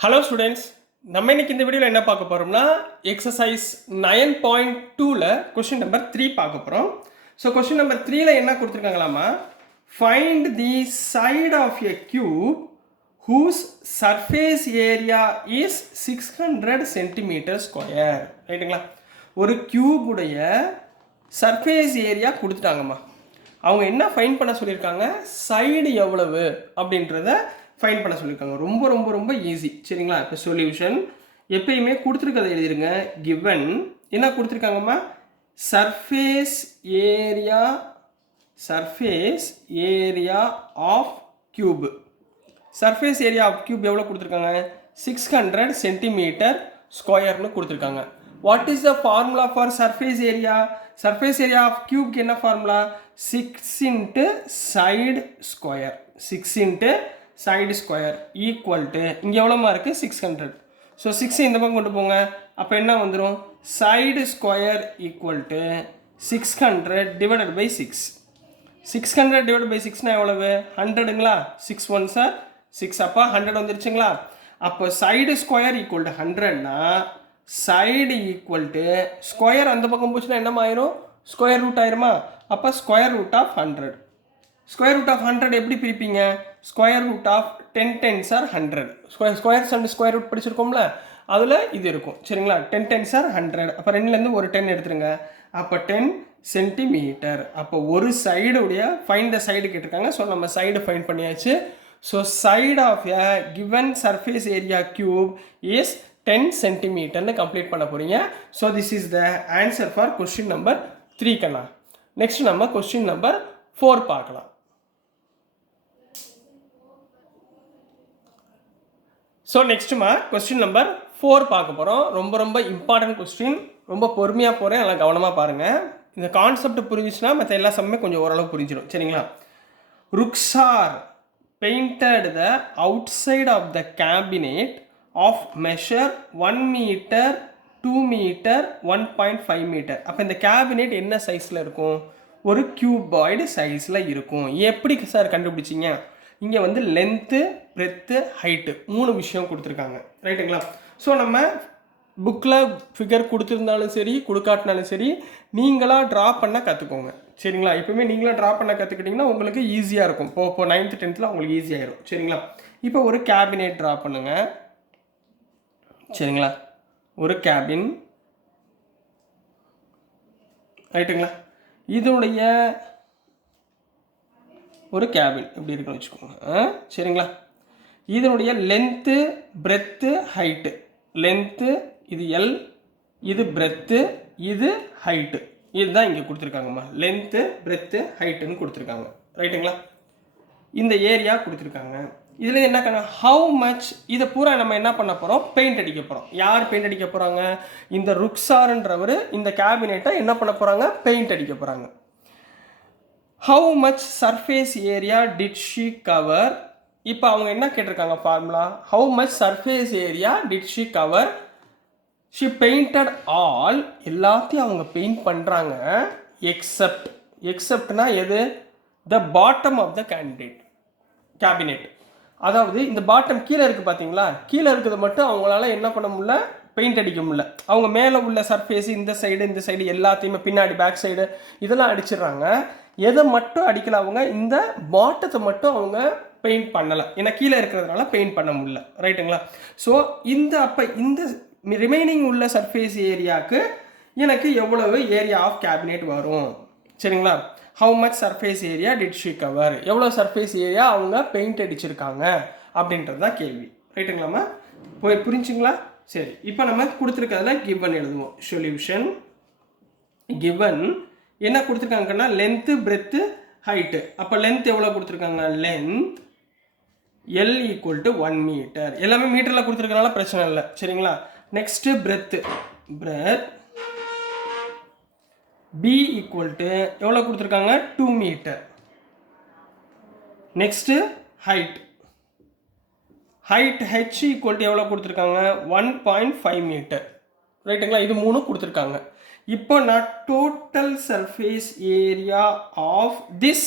Hello students, நம்ம இன்னைக்கு இந்த வீடியோவில் என்ன பார்க்க போகிறோம்னா எக்ஸசைஸ் 9.2ல் கொஷின் நம்பர் 3 பார்க்க போகிறோம். ஸோ கொஷின் நம்பர் 3ல் என்ன கொடுத்துருக்காங்களாமா, find the side of a cube whose surface area is 600 centimetre square. ரைட்டுங்களா? ஒரு கியூபுடைய சர்ஃபேஸ் ஏரியா கொடுத்துட்டாங்கம்மா. அவங்க என்ன ஃபைண்ட் பண்ண சொல்லியிருக்காங்க, சைடு எவ்வளவு அப்படின்றத ஃபைண்ட் பண்ண சொல்லியிருக்காங்க. ரொம்ப ரொம்ப ரொம்ப ஈஸி. சரிங்களா? இப்போ சொல்யூஷன் எப்பயுமே கொடுத்துருக்கதை எழுதிருங்க. கிவன் என்ன கொடுத்துருக்காங்கம்மா, surface area of cube. Surface area of cube எவ்வளோ கொடுத்துருக்காங்க, 600 சென்டிமீட்டர் ஸ்கொயர்னு கொடுத்துருக்காங்க. What is the formula for surface area? Surface area of கியூப்க்கு என்ன formula, 6 into side square. 6 into side square equal to இங்கே எவ்வளோமா இருக்குது, 600. ஸோ 6 இந்த பக்கம் கொண்டு போங்க. அப்போ என்ன வந்துடும், side square equal to 600 divided by 6. 600 divide by 6னா எவ்வளவு, 100ங்களா? 6 1 சார் 6, அப்போ 100 வந்துருச்சுங்களா? அப்போ சைடு ஸ்கொயர் ஈக்குவல் டு 100னா சைடு ஈக்குவல் டு ஸ்கொயர் அந்த பக்கம் போச்சுன்னா என்னமா ஆயிரும், ஸ்கொயர் ரூட் ஆயிருமா? அப்போ square root of 100. Square root of 100 எப்படி பிரிப்பீங்க, square root of 10 10s are 100. Squares and square root படிச்சிருக்கோம்ல, அதில் இது இருக்கும். சரிங்களா? 10 10s are 100. அப்போ 2லேருந்து ஒரு 10 எடுத்துருங்க. அப்போ 10 சென்டிமீட்டர். அப்போ ஒரு சைடுடைய ஃபைண்ட் த சைடு கேட்டிருக்காங்க. ஸோ நம்ம சைடு ஃபைண்ட் பண்ணியாச்சு. So side of a given surface area cube is 10 சென்டிமீட்டர்னு கம்ப்ளீட் பண்ண போகிறீங்க. So this is the answer for question number 3 கண்ணா. நெக்ஸ்ட் நம்ம கொஸ்டின் நம்பர் 4 பார்க்கலாம். ஸோ நெக்ஸ்ட்டுமா கொஸ்டின் நம்பர் 4 பார்க்க போகிறோம். ரொம்ப ரொம்ப இம்பார்ட்டன்ட் கொஸ்டின். ரொம்ப பொறுமையாக போகிறேன், நல்லா கவனமாக பாருங்கள். இந்த கான்செப்ட் புரிஞ்சிச்சுன்னா மற்ற எல்லா சமயமே கொஞ்சம் ஓரளவு புரிஞ்சிடும். சரிங்களா? Ruksar painted the outside of the cabinet of measure 1 metre 2 metre 1.5 metre. அப்போ இந்த கேபினெட் என்ன சைஸில் இருக்கும், ஒரு கியூபாய்டு சைஸில் இருக்கும். எப்படி சார் கண்டுபிடிச்சிங்க, இங்கே வந்து லென்த்து பிரெத்து ஹைட்டு 3 விஷயம் கொடுத்துருக்காங்க. ரைட்டுங்களா? ஸோ நம்ம புக்கில் ஃபிகர் கொடுத்துருந்தாலும் சரி கொடுக்காட்டினாலும் சரி நீங்களாக ட்ரா பண்ண கற்றுக்கோங்க. சரிங்களா? எப்பவுமே நீங்களாக ட்ரா பண்ண கற்றுக்கிட்டிங்கன்னா உங்களுக்கு ஈஸியாக இருக்கும். இப்போ 9th 10th உங்களுக்கு ஈஸியாகிடும். சரிங்களா? இப்போ ஒரு கேபினெட் ட்ரா பண்ணுங்கள். சரிங்களா? ஒரு கேபின். ரைட்டுங்களா? இதனுடைய ஒரு கேபின் எப்படி இருக்குன்னு வச்சுக்கோங்க. சரிங்களா? இதனுடைய லென்த்து பிரெத்து ஹைட்டு. லென்த்து இது எல், இது பிரெத்து, இது ஹைட்டு. இதுதான் இங்கே கொடுத்துருக்காங்கம்மா. லென்த்து பிரெத்து ஹைட்டுன்னு கொடுத்துருக்காங்க. ரைட்டுங்களா? இந்த ஏரியா கொடுத்துருக்காங்க. இதில் என்ன ஹவு மச், இதை பூரா நம்ம என்ன பண்ண போகிறோம், பெயிண்ட் அடிக்க போகிறோம். யார் பெயிண்ட் அடிக்க போகிறாங்க, இந்த ருக்ஸார்ன்றவர் இந்த கேபினெட்டை என்ன பண்ண போகிறாங்க, பெயிண்ட் அடிக்க போகிறாங்க. How much surface area did she cover. இப்போ அவங்க என்ன கேட்டிருக்காங்க formula, how much surface area did she cover. She painted all, எல்லாத்தையும் அவங்க பெயிண்ட் பண்ணுறாங்க. எக்ஸப்ட்னா எது, the bottom of the cabinet. அதாவது இந்த பாட்டம் கீழே இருக்குது பார்த்தீங்களா, கீழே இருக்கிறது மட்டும் அவங்களால என்ன பண்ண முடியல, பெயிண்ட் அடிக்க முடியல. அவங்க மேலே உள்ள சர்ஃபேஸ் இந்த சைடு எல்லாத்தையுமே பின்னாடி பேக் சைடு இதெல்லாம் அடிச்சிடுறாங்க. எதை மட்டும் அடிக்கல, அவங்க இந்த பாட்டத்தை மட்டும் அவங்க பெயிண்ட் பண்ணலை. ஏன்னா கீழே இருக்கிறதுனால பெயிண்ட் பண்ண முடியல. ரைட்டுங்களா? ஸோ அப்போ இந்த ரிமைனிங் உள்ள சர்ஃபேஸ் ஏரியாவுக்கு எனக்கு எவ்வளவு ஏரியா ஆஃப் கேபினெட் வரும். சரிங்களா? How much surface area did she cover, எவ்வளோ சர்ஃபேஸ் ஏரியா அவங்க பெயிண்ட் அடிச்சிருக்காங்க அப்படின்றது தான் கேள்வி. ரைட்டுங்களாம்மா? போய் புரிஞ்சுங்களா? சரி, இப்போ நம்ம கொடுத்துருக்கிறதுல கிவன் எழுதுவோம். சொல்யூஷன் கிவன் என்ன கொடுத்துருக்காங்கன்னா லென்த்து பிரெத்து ஹைட்டு. அப்போ லென்த் எவ்வளோ கொடுத்துருக்காங்க, length L equal to 1 metre. எல்லாமே மீட்டரில் கொடுத்துருக்கனால பிரச்சனை இல்லை. சரிங்களா? Next breadth B equal to எவ்வளோ கொடுத்துருக்காங்க, 2 metre. Next height H equal to எவ்வளோ கொடுத்துருக்காங்க, 1.5 மீட்டர். ரைட்டுங்களா? இது 3 கொடுத்துருக்காங்க. இப்போ நான் total surface area of this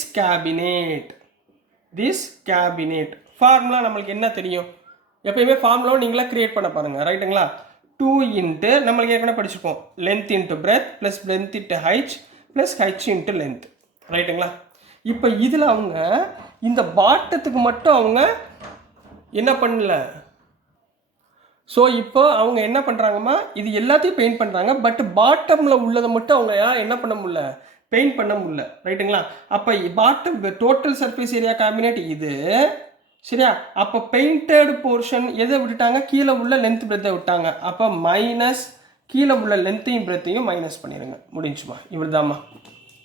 cabinet formula நம்மளுக்கு என்ன தெரியும், எப்பயுமே ஃபார்முலாவை நீங்களா கிரியேட் பண்ண பாருங்கள் ரைட்டுங்களா. 2 இன்ட்டு நம்மளுக்கு ஏற்கனவே படிச்சுப்போம் length into breadth plus length into height plus height into length ரைட்டுங்களா. இப்போ இதில் அவங்க இந்த பாட்டத்துக்கு மட்டும் அவங்க என்ன பண்ணல. ஸோ இப்போ அவங்க என்ன பண்ணுறாங்கம்மா, இது எல்லாத்தையும் பெயிண்ட் பண்ணுறாங்க. பட் பாட்டமில் உள்ளதை மட்டும் அவங்க என்ன பண்ண முடியல, பெயிண்ட் பண்ண முடியல ரைட்டுங்களா. அப்போ bottom total surface area combined இது சரியா. அப்போ பெயிண்டட் போர்ஷன் எதை விட்டுட்டாங்க, கீழே உள்ள லென்த் பிரெத்தை விட்டாங்க. அப்போ மைனஸ் கீழே உள்ள லென்த்தையும் பிரெத்தையும் மைனஸ் பண்ணிடுங்க, முடிஞ்சுமா. இவ்வளோதாம்மா,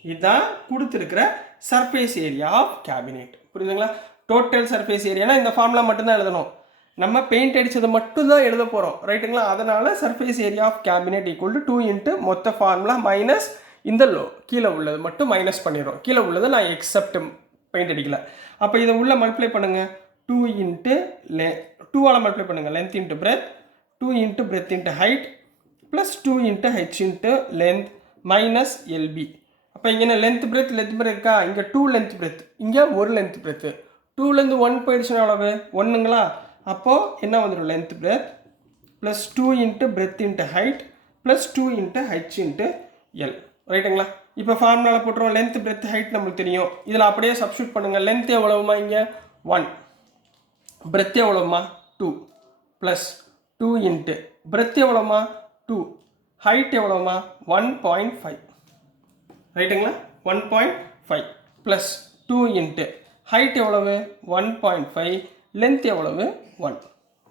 இதுதான் கொடுத்துருக்கிற சர்ஃபேஸ் ஏரியா ஆஃப் கேபினெட். புரியுதுங்களா. டோட்டல் சர்ஃபேஸ் ஏரியானா இந்த ஃபார்முலா மட்டும்தான் எழுதணும். நம்ம பெயிண்ட் அடித்ததை மட்டும்தான் எழுத போகிறோம் ரைட்டுங்களா. அதனால் surface area of cabinet equal to 2 into மொத்த ஃபார்முலா மைனஸ் இந்த கீழே உள்ளது மட்டும் மைனஸ் பண்ணிடுறோம். கீழே உள்ளது நான் எக்ஸப்ட் பெயிண்ட் அடிக்கல. அப்போ இதை உள்ள மல்டிப்ளை பண்ணுங்கள். 2 இன்ட்டு 2ஆல் மல்டிப்ளை பண்ணுங்கள். Length into breadth 2 into breadth into height plus 2 into H into length minus L B. அப்போ இங்கே என்ன லென்த் பிரெத் இருக்கா, இங்கே 2 லென்த் பிரெத், இங்கே 1 லென்த் பிரெத்து. 2லேருந்து 1 போயிடுச்சுன்னா எவ்வளவு, 1ங்களா. அப்போது என்ன வந்துடும், length breadth plus 2 into breadth into height plus 2 into H into L ரைட்டுங்களா. இப்போ ஃபார்முலாவில் போட்டுருவோம். லென்த் பிரெத் ஹைட் நம்மளுக்கு தெரியும். இதில் அப்படியே சப்ஸ்டியூட் பண்ணுங்கள். லென்த் எவ்வளவுமா, இங்கே 1, பிரெத் எவ்வளோமா 2 ப்ளஸ் 2 இன்ட்டு பிரெத் எவ்வளோமா 2, ஹைட் எவ்வளோமா 1.5 ரைட்டுங்களா. 1.5 ப்ளஸ் 2 இன்ட்டு ஹைட் எவ்வளவு 1.5, லென்த் எவ்வளவு 1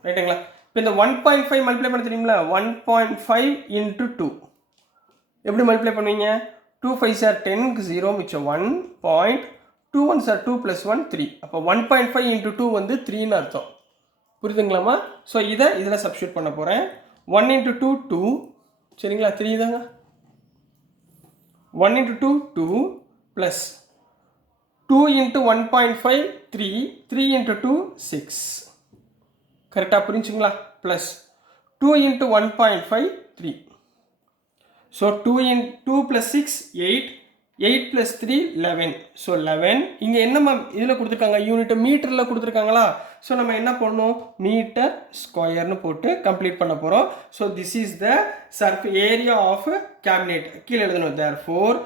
ரைட்டுங்களா. இப்போ இந்த 1.5 மல்டிப்ளை பண்ண தெரியுங்களா. 1.5 இன்ட்டு 2 எப்படி மல்டிப்ளை பண்ணுவீங்க, 2 5s are 10, 0 மிச்சம் 1. 2 1s are 2 + 1 3. அப்போ 1.5 இன்ட்டு 2 வந்து 3ன்னு அர்த்தம். புரியுதுங்களாம்மா. ஸோ இதை இதில் சப்ஸ்டியூட் பண்ண போகிறேன். 1 இன்ட்டு 2 2 சரிங்களா, 3 தாங்க. 1 இன்ட்டு 2 2 ப்ளஸ் 2 இன்ட்டு 1.5 3, 3 இன்ட்டு 2 6 கரெக்டாக புரிஞ்சுங்களா. Plus 2 into 1.5 3. ஸோ 2 + 6 8, 8 + 3 11. ஸோ 11. இங்கே என்னம்மா இதில் கொடுத்துருக்காங்க, யூனிட் மீட்டரில் கொடுத்துருக்காங்களா. ஸோ நம்ம என்ன பண்ணணும், மீட்டர் ஸ்கொயர்னு போட்டு கம்ப்ளீட் பண்ண போகிறோம். So this is the area of cabinet. கீழே எழுதணும். Therefore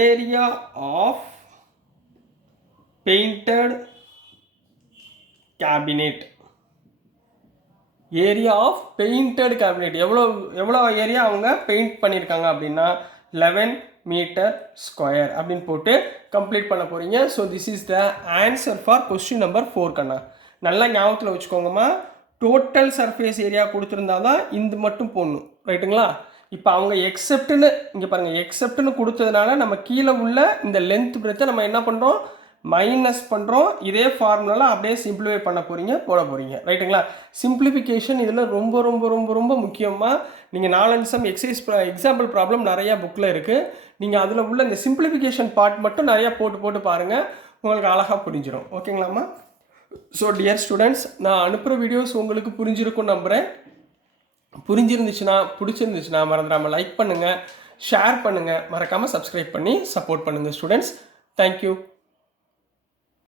area of painted cabinet. Area of painted cabinet எவ்வளோ ஏரியா அவங்க பெயிண்ட் பண்ணியிருக்காங்க அப்படின்னா 11 மீட்டர் ஸ்கொயர் அப்படின்னு போட்டு கம்ப்ளீட் பண்ண போகிறீங்க. So this is the answer for question number 4 கண்ணா. நல்லா ஞாபகத்தில் வச்சுக்கோங்கம்மா. டோட்டல் சர்ஃபேஸ் ஏரியா கொடுத்துருந்தா தான் இந்த மட்டும் போடணும் ரைட்டுங்களா. இப்போ அவங்க எக்ஸப்ட்னு இங்கே பாருங்கள், எக்ஸப்ட்னு கொடுத்ததுனால நம்ம கீழே உள்ள இந்த லென்த் பிரெத்தை நம்ம என்ன பண்ணுறோம், மைனஸ் பண்ணுறோம். இதே ஃபார்முலாவில் அப்படியே சிம்பிளிஃபை பண்ண போட போகிறீங்க ரைட்டுங்களா. சிம்பிளிஃபிகேஷன் இதில் ரொம்ப ரொம்ப ரொம்ப ரொம்ப முக்கியமாக. நீங்கள் 4 சம் எக்ஸாம்பிள் ப்ராப்ளம் நிறையா புக்கில் இருக்குது. நீங்கள் அதில் உள்ள இந்த சிம்பிளிஃபிகேஷன் பார்ட் மட்டும் நிறையா போட்டு பாருங்கள், உங்களுக்கு அழகாக புரிஞ்சிடும். ஓகேங்களாம்மா. ஸோ டியர் ஸ்டூடெண்ட்ஸ், நான் அனுப்புகிற வீடியோஸ் உங்களுக்கு புரிஞ்சிருக்கும்னு நம்புகிறேன். பிடிச்சிருந்துச்சுன்னா மறந்துடாமல் லைக் பண்ணுங்கள், ஷேர் பண்ணுங்கள், மறக்காமல் சப்ஸ்கிரைப் பண்ணி சப்போர்ட் பண்ணுங்கள் ஸ்டூடெண்ட்ஸ். தேங்க்யூ.